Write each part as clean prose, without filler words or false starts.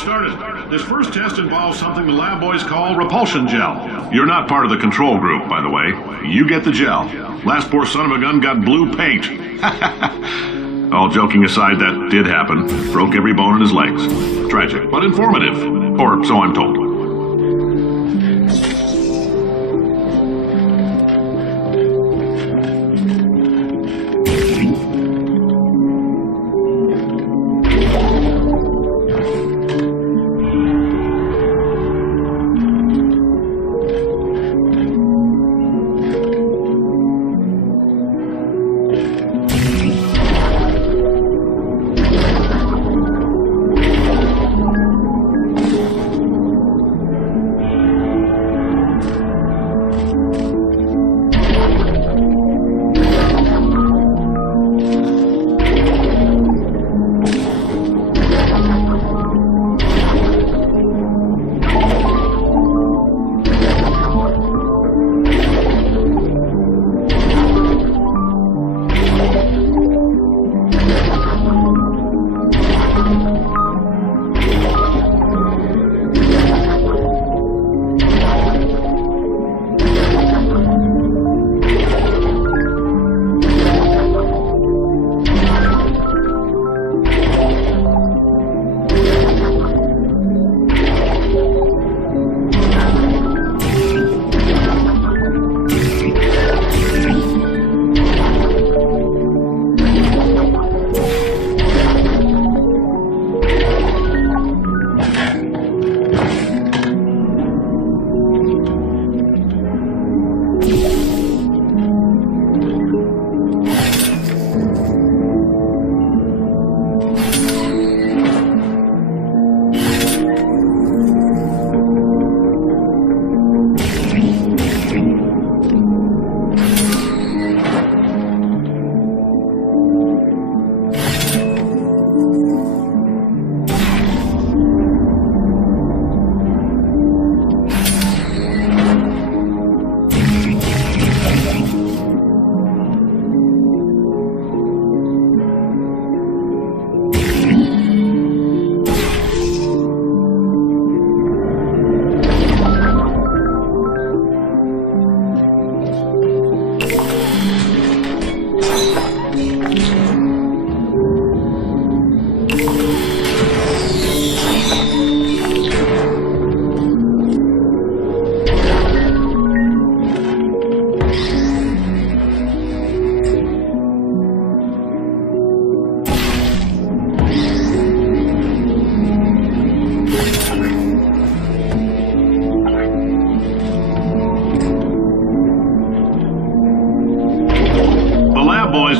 started. This first test involves something the lab boys call repulsion gel. You're not part of the control group, by the way. You get the gel. Last poor son of a gun got blue paint. All joking aside, that did happen. Broke every bone in his legs. Tragic, but informative. Or so I'm told.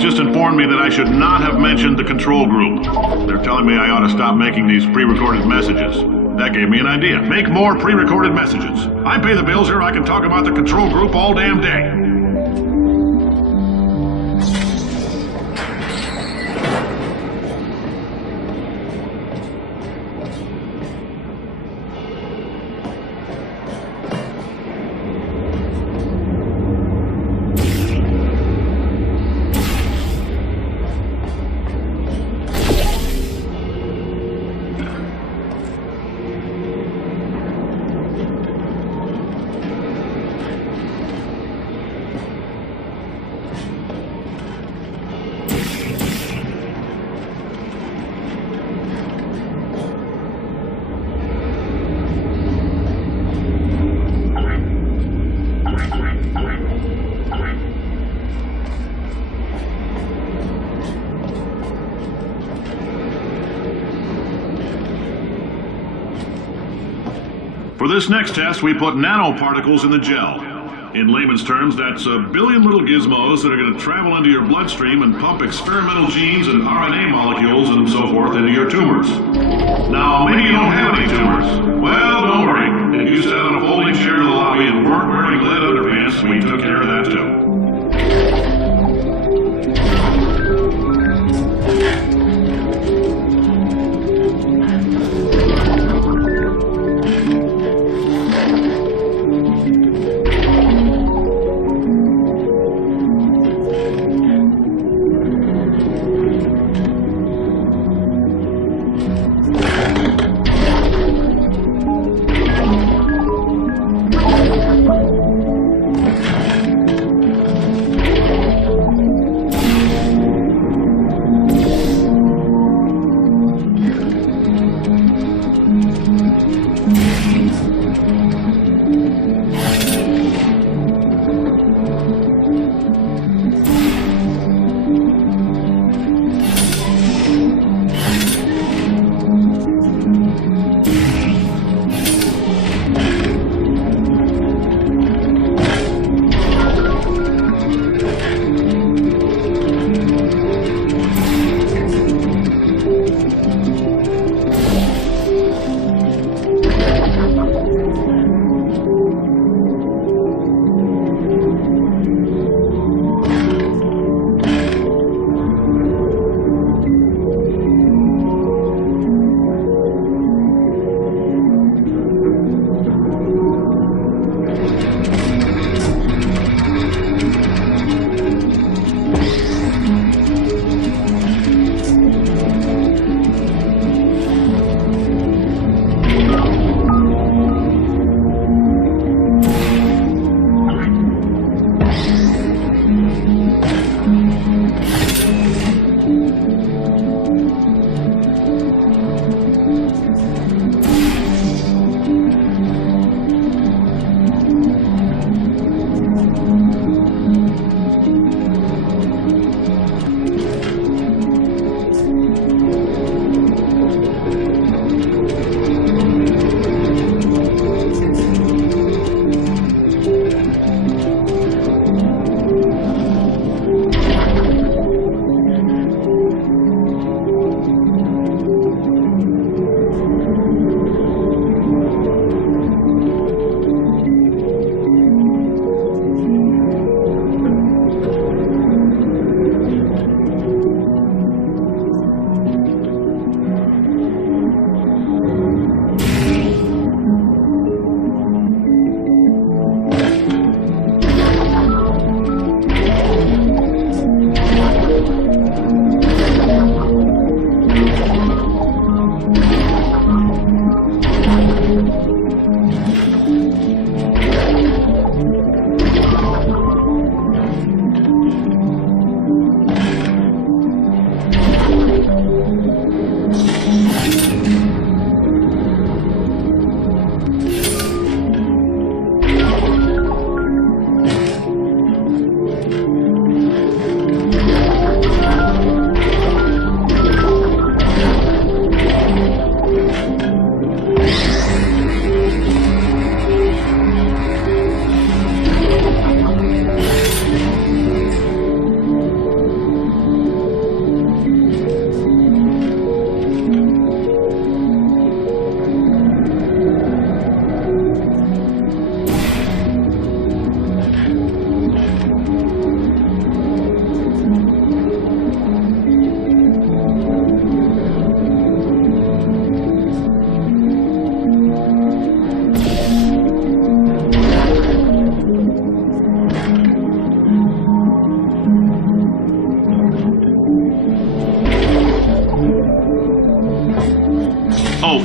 Just informed me that I should not have mentioned the control group. They're telling me I ought to stop making these pre-recorded messages. That gave me an idea. Make more pre-recorded messages. I pay the bills here, I can talk about the control group all damn day. For this next test, we put nanoparticles in the gel. In layman's terms, that's a billion little gizmos that are going to travel into your bloodstream and pump experimental genes and RNA molecules and so forth into your tumors. Now, maybe you don't have any tumors. Well, don't worry. If you sat on a folding chair in the lobby and weren't wearing lead underpants, we took care of that too.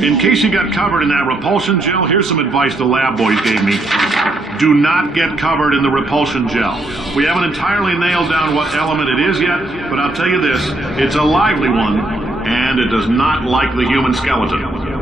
in case you got covered in that repulsion gel, here's some advice the lab boys gave me. Do not get covered in the repulsion gel. We haven't entirely nailed down what element it is yet, but I'll tell you this, it's a lively one, and it does not like the human skeleton.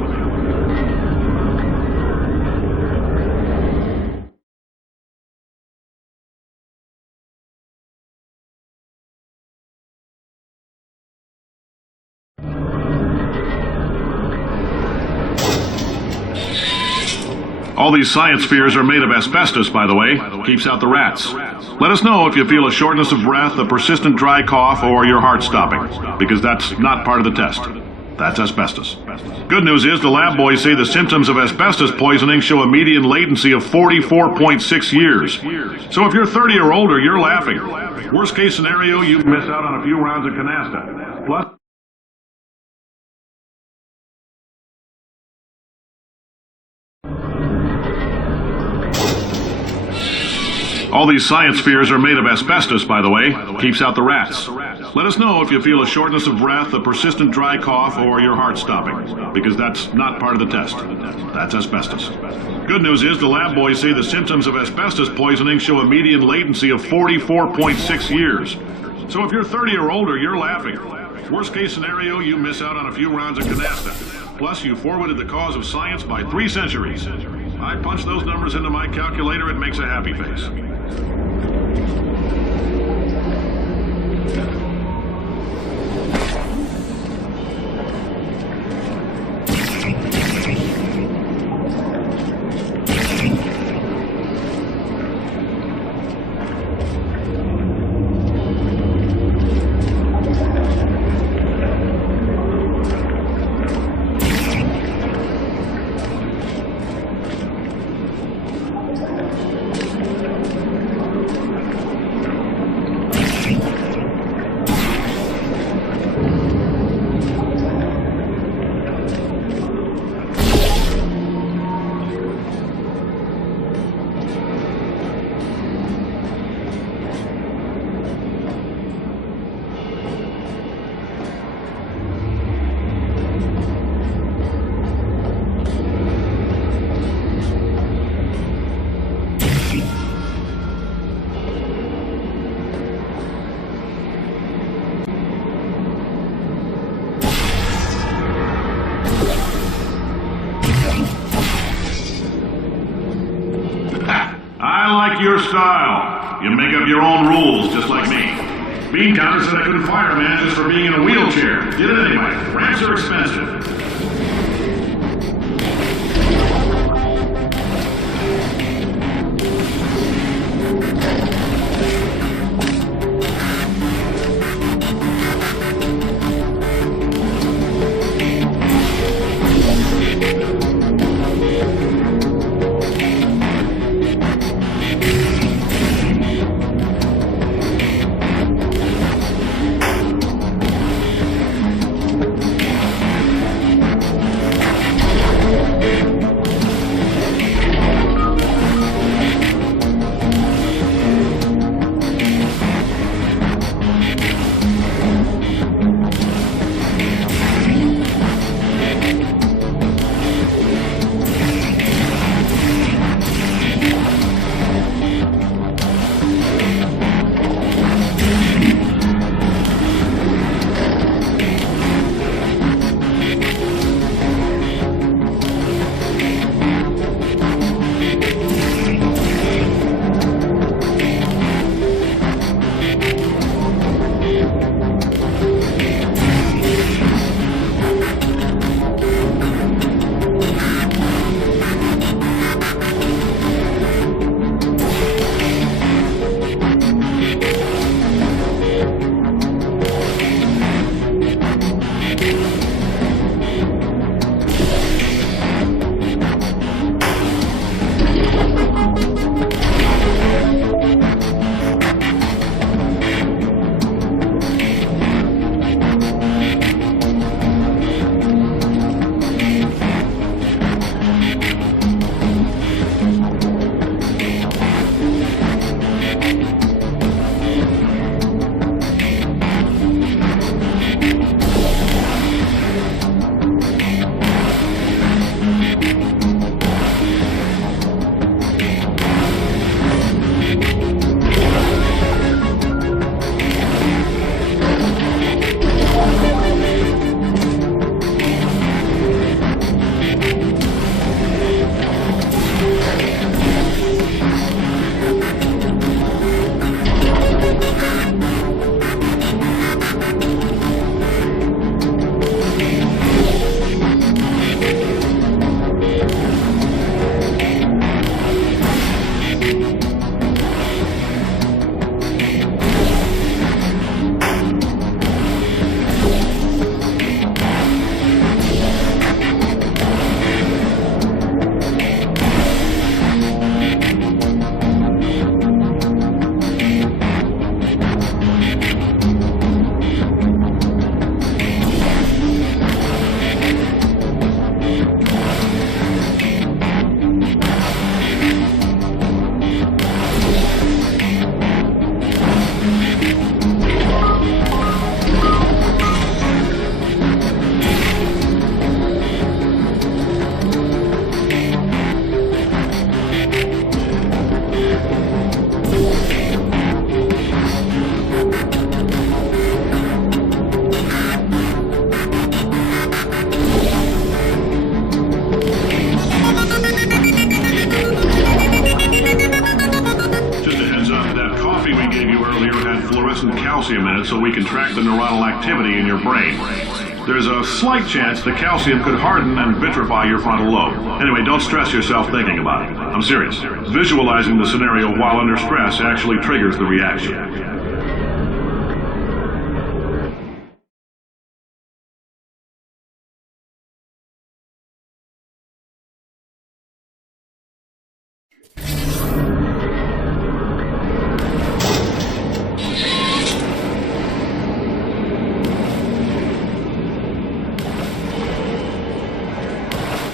All these science spheres are made of asbestos, by the way. Keeps out the rats. Let us know if you feel a shortness of breath, a persistent dry cough, or your heart stopping, because that's not part of the test. That's asbestos. Good news is the lab boys say the symptoms of asbestos poisoning show a median latency of 44.6 years. So if you're 30 or older, you're laughing. Worst case scenario, you miss out on a few rounds of canasta. Plus, all these science spheres are made of asbestos, by the way. Keeps out the rats. Let us know if you feel a shortness of breath, a persistent dry cough, or your heart stopping, because that's not part of the test. That's asbestos. Good news is the lab boys say the symptoms of asbestos poisoning show a median latency of 44.6 years. So if you're 30 or older, you're laughing. Worst case scenario, you miss out on a few rounds of canasta. Plus, you forwarded the cause of science by 3 centuries. I punch those numbers into my calculator, it makes a happy face. I like your style. You make up your own rules, just like me. Bean Counter said I couldn't fire a man just for being in a wheelchair. Did it anyway. Ramps are expensive. calcium in it so we can track the neuronal activity in your brain. There's a slight chance the calcium could harden and vitrify your frontal lobe. Anyway, don't stress yourself thinking about it. I'm serious. Visualizing the scenario while under stress actually triggers the reaction.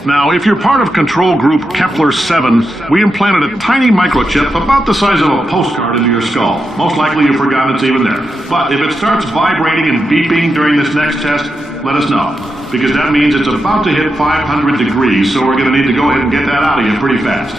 Now, if you're part of control group Kepler 7, we implanted a tiny microchip about the size of a postcard into your skull. Most likely you've forgotten it's even there. But if it starts vibrating and beeping during this next test, let us know. Because that means it's about to hit 500 degrees, so we're going to need to go ahead and get that out of you pretty fast.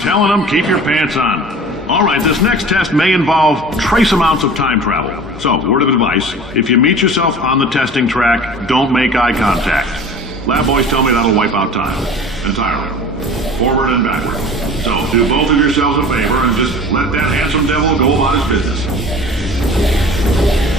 Telling them, keep your pants on. All right, this next test may involve trace amounts of time travel. So, word of advice, if you meet yourself on the testing track, don't make eye contact. Lab boys tell me that'll wipe out time. Entirely. Forward and backward. So, do both of yourselves a favor and just let that handsome devil go about his business.